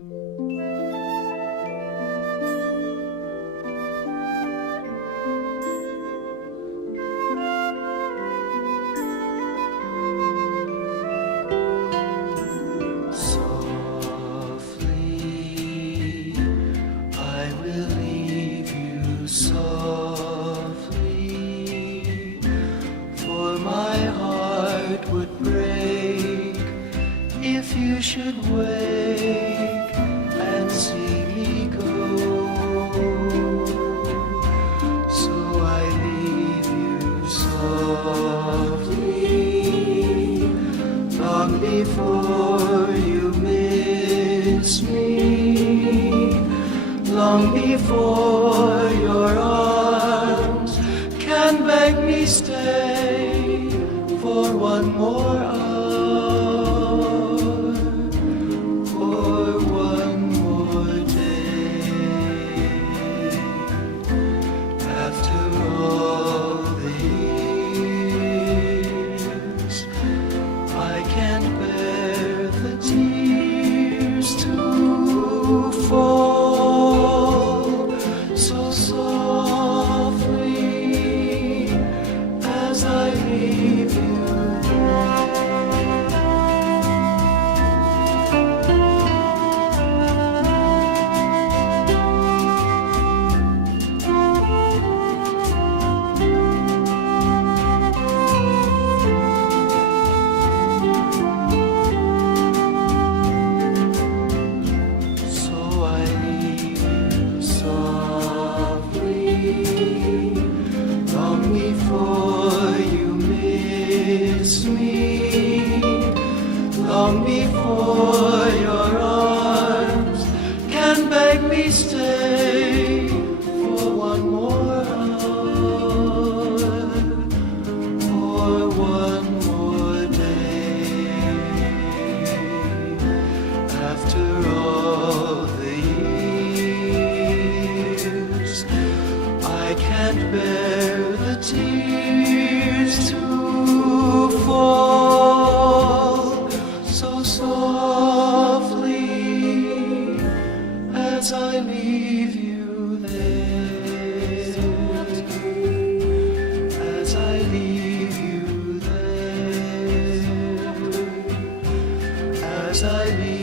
Softly, I will leave you softly, for my heart would break if you should wake and see me go. So I leave you softly, long before you miss me, long before your arms can beg me stay for one more hour, for one more day. After all the years, I can't bear the tears to fall so softly as I leave you. So I leave you softly, long before you miss me, long before your arms can beg me stay for one more hour, for one more day. After all the years, I can't bear the tears to fall so softly as I leave you there, as I leave you there, as I leave